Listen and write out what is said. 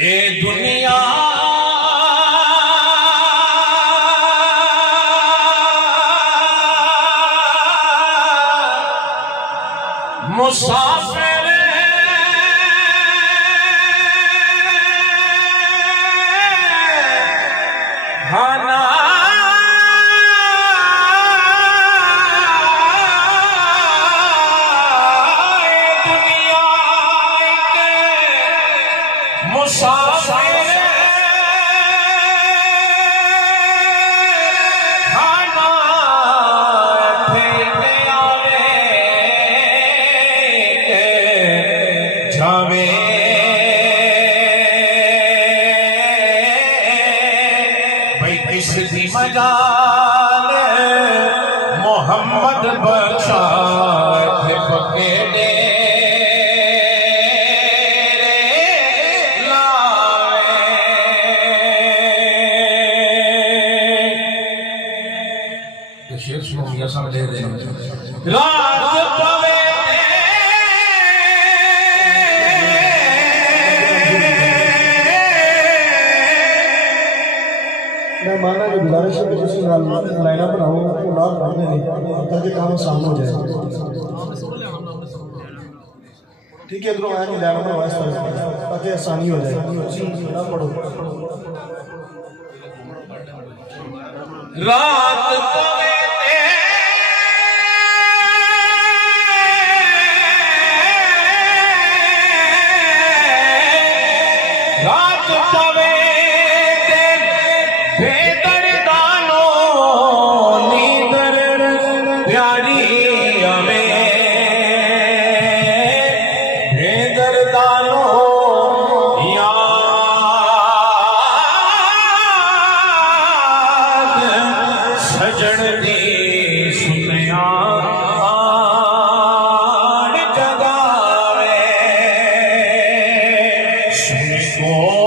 ए दुनिया मुसाफिर खाना दुनिया के मुसाफिर खाना थे आवे जावे भाई किस दी मजाल मोहम्मद बख्शा थे पके शेर सुनो मियां साहब दे रहे हैं रात पवे मैं माना कि गुजारिश है कि किसी लाइना बनाओ वो ना पढ़ने नहीं ताकि काम आसान हो जाए। ठीक है इधरों आया कि लाइना बनाओ इस तरह ताकि आसानी हो जाए। ना पढ़ो रात पवे रात पवे बेदर्दानो नींदर प्यारी हमें बेदर्दानो याद सजन दी सुनिया जगावे सुन को